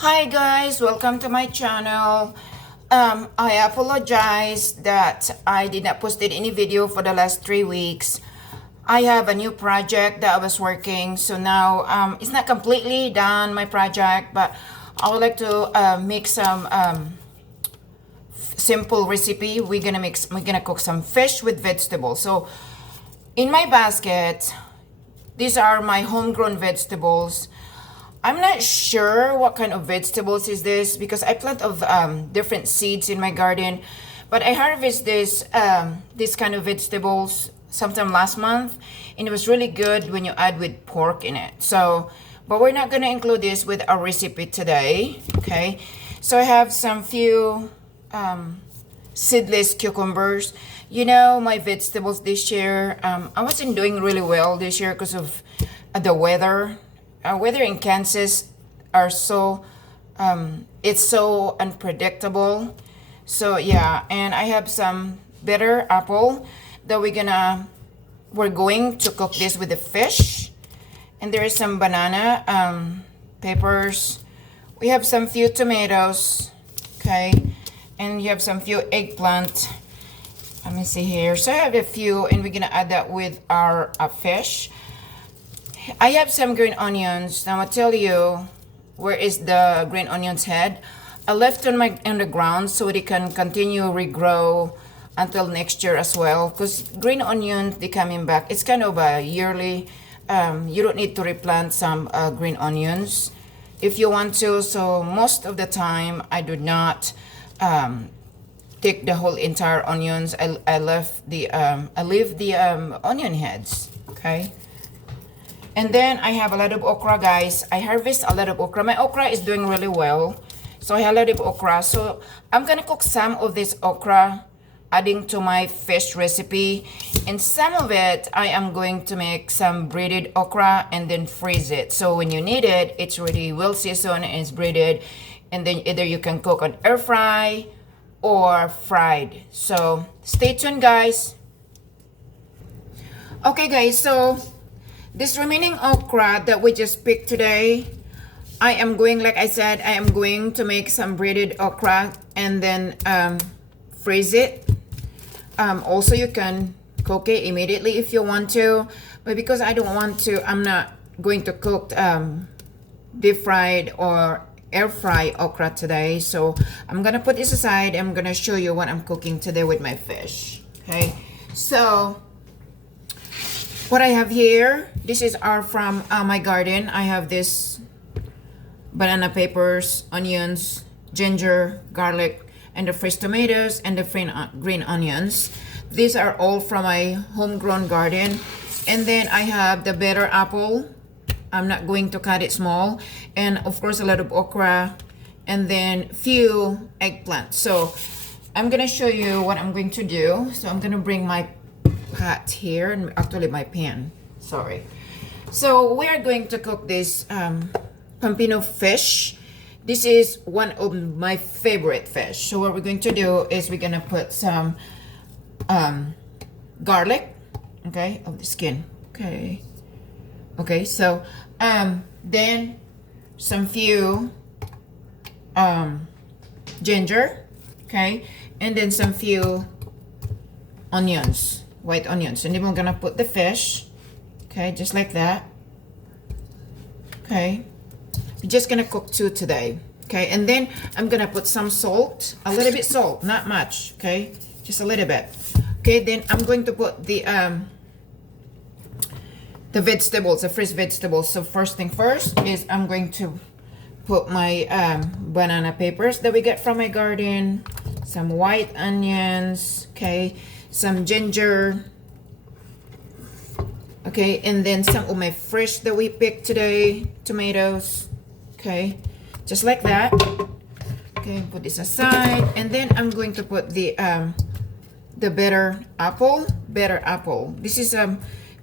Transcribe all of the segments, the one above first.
Hi guys, welcome to my channel. I apologize that I did not posted any video for the last 3 weeks. I have a new project that I was working, so now it's not completely done my project, but I would like to make some simple recipe. We're gonna cook some fish with vegetables. So in my basket, these are my homegrown vegetables. I'm not sure what kind of vegetables is this because I plant of different seeds in my garden, but I harvest this kind of vegetables sometime last month, and it was really good when you add with pork in it. So, but we're not gonna include this with our recipe today. Okay, so I have some few seedless cucumbers. You know, my vegetables this year, I wasn't doing really well this year because of the weather. Weather in Kansas are so it's so unpredictable. So yeah, and I have some bitter apple that we're going to cook this with the fish. And there is some banana, peppers. We have some few tomatoes, okay, and you have some few eggplant. Let me see here. So I have a few, and we're gonna add that with our fish. I have some green onions. Now I'll tell you where is the green onions head. I left on the ground so they can continue regrow until next year as well. Because green onions, they coming back. It's kind of a yearly. You don't need to replant some green onions if you want to. So most of the time, I do not take the whole entire onions. I leave the onion heads. Okay. And then I have a lot of okra, guys. I harvest a lot of okra. My okra is doing really well. So I have a lot of okra. So I'm gonna cook some of this okra, adding to my fish recipe. And some of it, I am going to make some breaded okra and then freeze it. So when you need it, it's really well seasoned and it's breaded. And then either you can cook on air fry or fried. So stay tuned, guys. Okay, guys, so this remaining okra that we just picked today, I am going, like I said, I am going to make some breaded okra and then freeze it. Also, you can cook it immediately if you want to, but because I don't want to, I'm not going to cook deep fried or air fry okra today. So I'm gonna put this aside. I'm gonna show you what I'm cooking today with my fish. Okay, so what I have here, this is from my garden. I have this banana peppers, onions, ginger, garlic, and the fresh tomatoes and the green onions. These are all from my homegrown garden. And then I have the bitter apple. I'm not going to cut it small. And of course a lot of okra and then few eggplants. So I'm gonna show you what I'm going to do. So I'm gonna bring my pot here and actually my pan, sorry. So we are going to cook this Pampino fish. This is one of my favorite fish. So what we're going to do is we're gonna put some garlic, okay, of the skin, okay. Okay, so then some few ginger, okay, and then some few onions, white onions, and then we're gonna put the fish, okay, just like that. Okay, we're just gonna cook two today, okay, and then I'm gonna put some salt, a little bit salt, not much, okay, just a little bit. Okay, then I'm going to put the vegetables, the fresh vegetables. So first thing first is I'm going to put my banana peppers that we get from my garden, some white onions, okay, some ginger, okay, and then some of my fresh that we picked today, tomatoes, okay, just like that. Okay, put this aside, and then I'm going to put the bitter apple. This is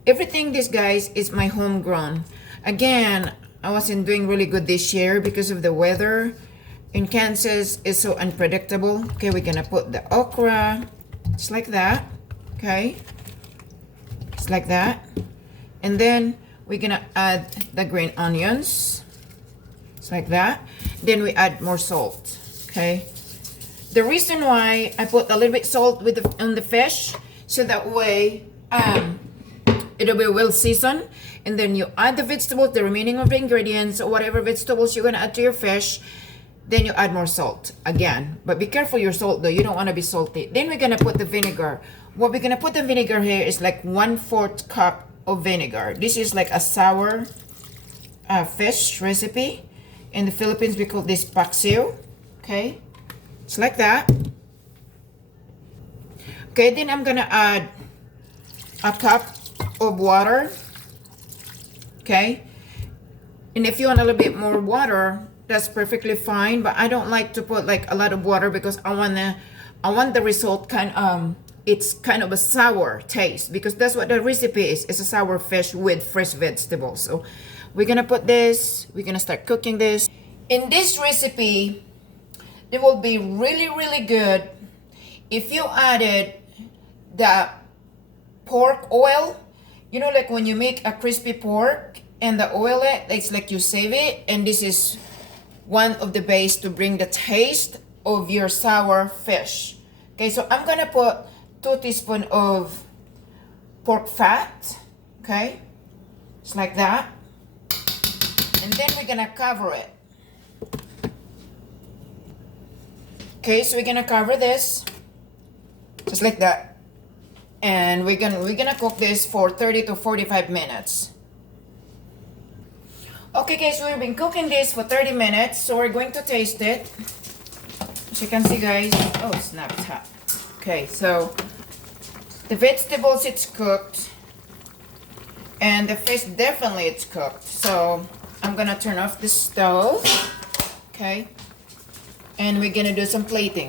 everything, this guys is my homegrown. Again, I wasn't doing really good this year because of the weather in Kansas is so unpredictable. Okay, we're gonna put the okra just like that, okay, just like that, and then we're gonna add the green onions. It's like that. Then we add more salt. Okay. The reason why I put a little bit salt with on the fish, so that way it'll be well seasoned. And then you add the vegetables, the remaining of the ingredients, or whatever vegetables you're gonna add to your fish. Then you add more salt again. But be careful your salt though. You don't want to be salty. Then we're gonna put the vinegar. What we're gonna put the vinegar here is like 1/4 cup of vinegar. This is like a sour fish recipe. In the Philippines, we call this paksiw. Okay. It's like that. Okay, then I'm gonna add a cup of water. Okay, and if you want a little bit more water, that's perfectly fine. But I don't like to put like a lot of water because I want the result it's kind of a sour taste, because that's what the recipe is. It's a sour fish with fresh vegetables. So we're gonna put this. We're gonna start cooking this. In this recipe, it will be really, really good if you added the pork oil. You know, like when you make a crispy pork and the oil it's like you save it, and this is one of the base to bring the taste of your sour fish. Okay, so I'm gonna put 2 teaspoons of pork fat. Okay, it's like that, and then we're gonna cover it. Okay, so we're gonna cover this just like that, and we're gonna cook this for 30 to 45 minutes. Okay guys, we've been cooking this for 30 minutes, so we're going to taste it. As you can see guys, oh, it's not hot. Okay, so the vegetables, it's cooked, and the fish definitely it's cooked. So I'm gonna turn off the stove. Okay, and we're gonna do some plating.